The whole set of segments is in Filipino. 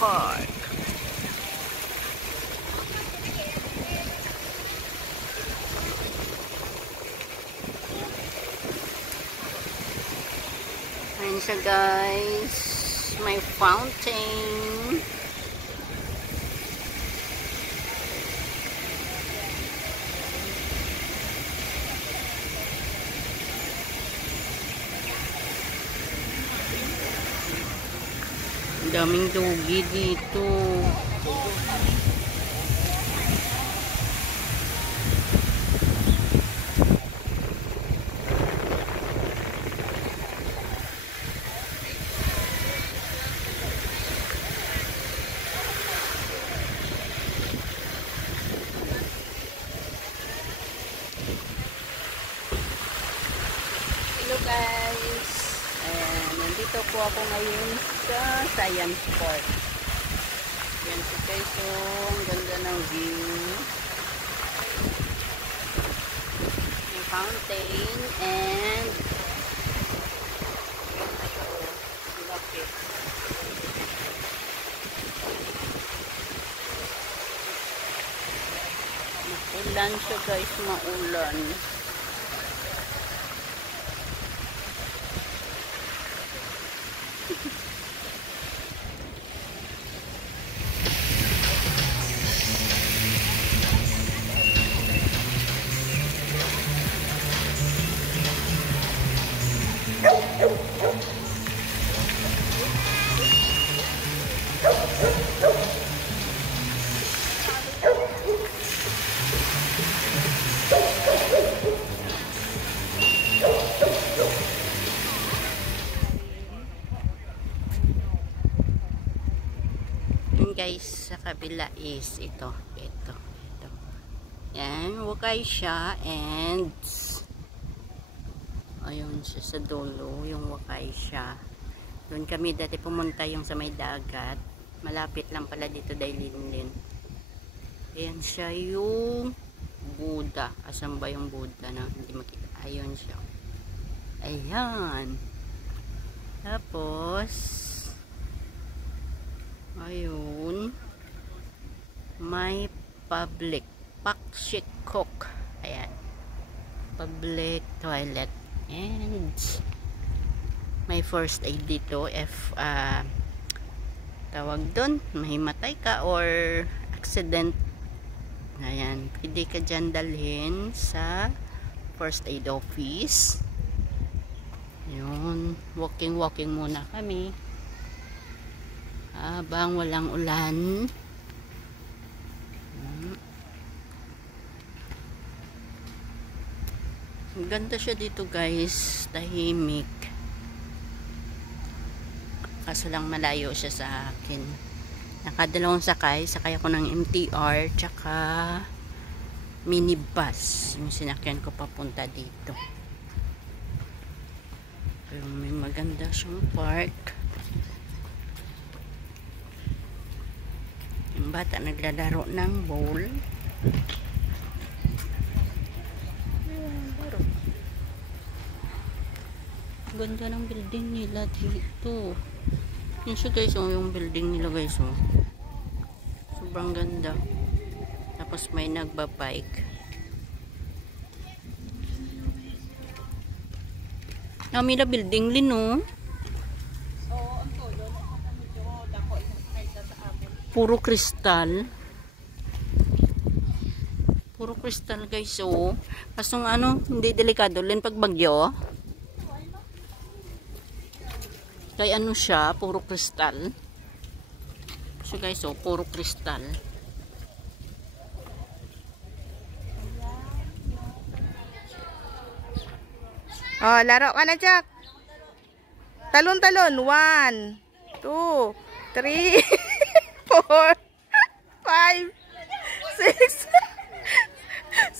Park. Ayan siya guys. May fountain. Daming dugi dito. Hello guys. Nandito po ako ngayon sa Science Park. Yan si Kaiso. Ang ganda ng view. May fountain and lapit. Maulan siya guys. Maulan. Guys, sa kabila is ito. Yan, wakay siya and ayun siya sa dulo, yung wakay siya. Doon kami dati pumunta yung sa may dagat. Malapit lang pala dito dahil linlin. Ayan siya yung Buddha. Asan ba yung Buddha na hindi makita? Ayun siya. Ayan. Tapos ayun, may public Pakshikok. Ayan, public toilet and may first aid dito if tawag doon, may matay ka or accident. Ayan, pwede ka dyan dalhin sa first aid office. Yun, walking muna kami habang walang ulan. Ang ganda siya dito guys, tahimik. Kaso lang malayo siya sa akin. Nakadalawang sakay ako ng MTR tsaka minibus yung sinakyan ko papunta dito. Pero may maganda siyang park. Yung bata naglalaro ng ball. Ganda ng building nila dito. Yun siya guys, yung building nila guys, sobrang ganda. Tapos may nagbabike. Namila building lino. Puro kristal. Puro kristal guys, kasong hindi delikado rin pag bagyo. Kaya siya, puro kristal. So guys, puro kristal. Oh, laro ka na, Jack. Talon-talon. 1, 2, 3, 4, 5, 6,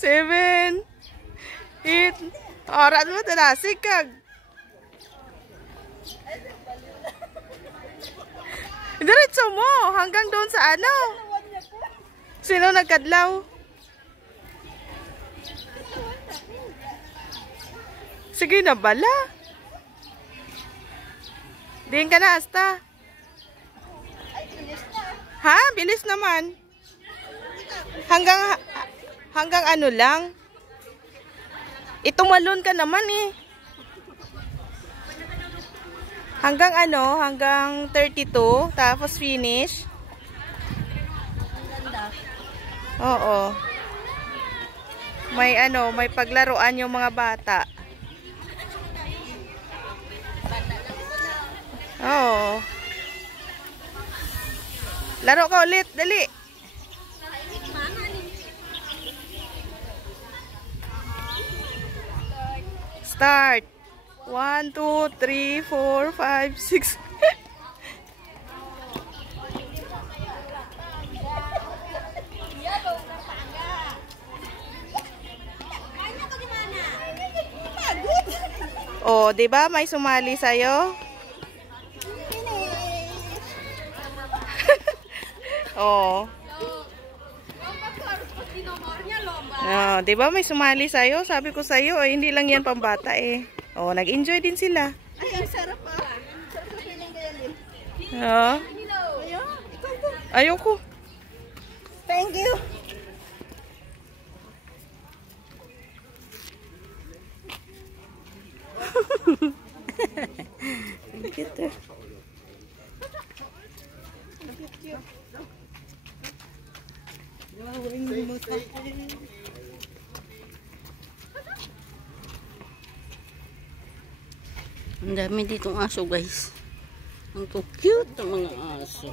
7, 8. Oras mo ito na. Sikag. Diretso mo hanggang doon sa ano? Sino nagkadlaw? Sige na bala. Diyan ka na hasta. Ha? Bilis naman. Hanggang ano lang. Itumalon ka naman eh. Hanggang ano? Hanggang 32. Tapos finish. Oo. May ano, may paglaruan yung mga bata. Oo. Laro ka ulit, dali. Start. 1, 2, 3, 4, 5, 6. Oh, 'di ba may sumali sa'yo? Oh. Oh, 'di ba may sumali sa'yo? Sabi ko sa'yo, hindi lang 'yan pambata eh. Oh, nag-enjoy din sila. Ay, ang sarap ah. Sarap na feeling kaya, Lin. Oh. Ayoko. Thank you. Gitu. Ang dami ditong aso, guys. Ang cute ng mga aso.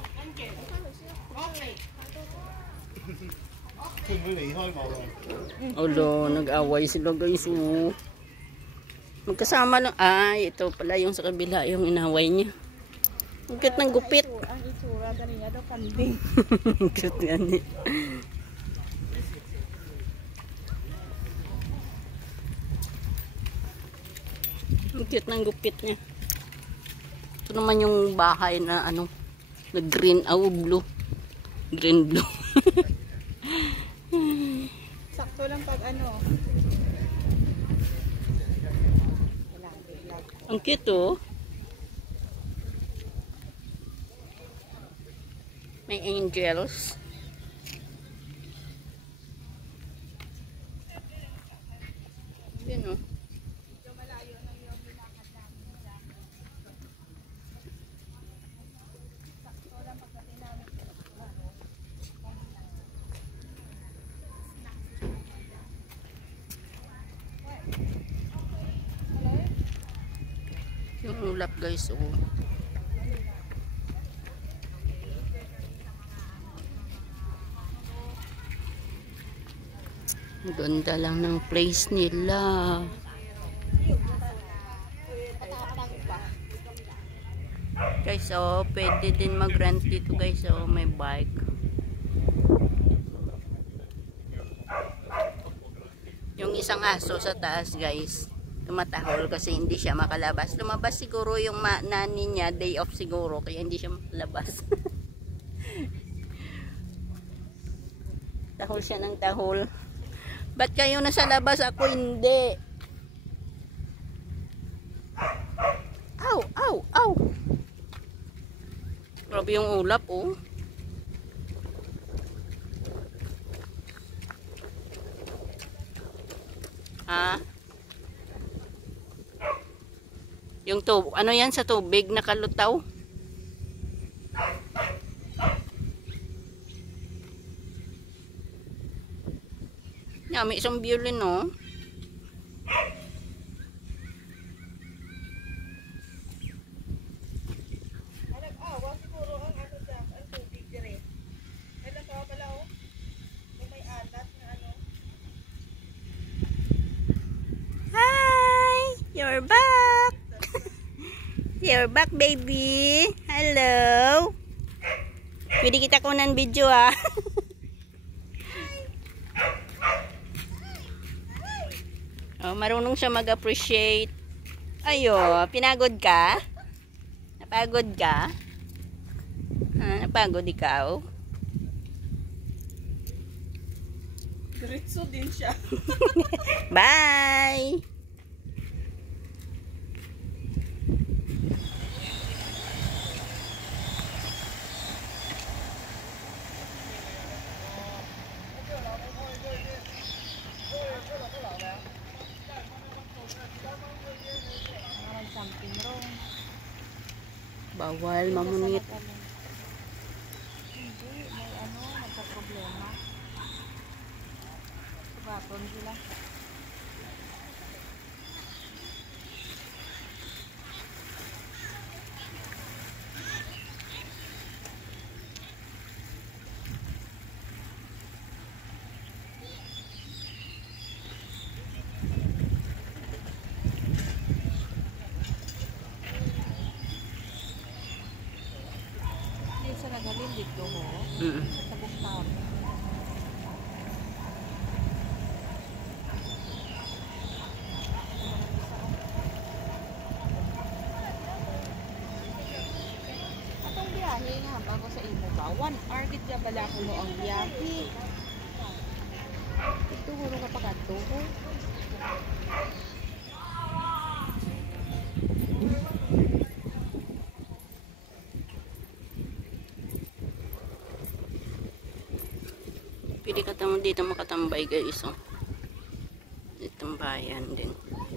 Olo, nag-away sila, guys. Oh. Magkasama lang. Ay, ito pala yung sa kabila, yung inaway niya. Ang cute ng gupit. Ang itsura kanina daw kambing. Cute yan eh. Ang cute ng gupit niya. Ito naman yung bahay na ano, na green, blue. Green blue. Sakto lang pag ano. Ang cute oh. May angels. Yun oh. Yung ulap, guys, oh. Ganda lang ng place nila. Guys, oh, pwede din mag-rent dito, guys, oh, may bike. Yung isang aso sa taas, guys, tumatahol kasi hindi siya makalabas. Lumabas siguro yung nani niya, day off siguro, kaya hindi siya makalabas. Tahol siya ng tahol. Ba't kayo nasa labas? Ako hindi. Ow, ow, ow. Grabe yung ulap, oh. Ha? Yung tubig, ano yan sa tubig, nakalutaw? May isang violin, no? Nag-awa siguro ang ano dyan, ang tubig dire. Ay, nakawa pala oh. Yung may alat na ano. Hi! You're back! You're back, baby! Hello! Pwede kita kunan video, ah. Oh, marunong siya mag-appreciate. Ayo, pinagod ka? Napagod ka? Napagod ikaw? Diretso din siya. Bye! Bawal mamunit. Hindi, may ano, nagka-problema. Subaton sila. Sa nagalin dito ho, sa buktaw. Atong biyahe nga bago sa imo ba? 1 hour gid ka bala ko mo ang biyahe. Ito huro ka pa kadto ho. Pwede ka dito makatambay guys. Oh. Itong bayan din.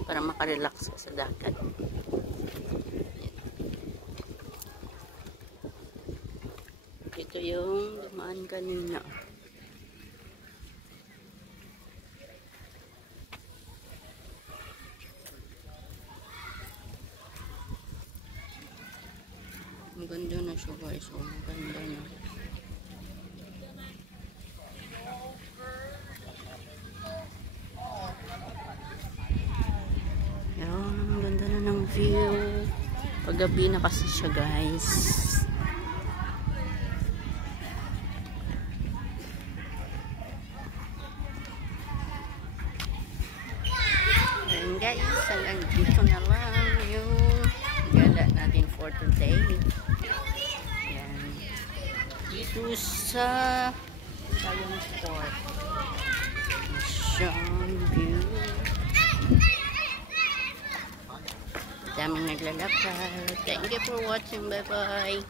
Para makarelax ka sa dagat. Ito yung dumaan kanina. Ang ganda na siya guys. Oh, ang ganda na. Ang ganda na ng view. Paggabi na kasi siya guys. And guys, hanggang dito na lang yung gala natin for today. Yan. Dito sa Tayong Sport. Ocean view. Daming naglalakad. Thank you for watching. Bye bye.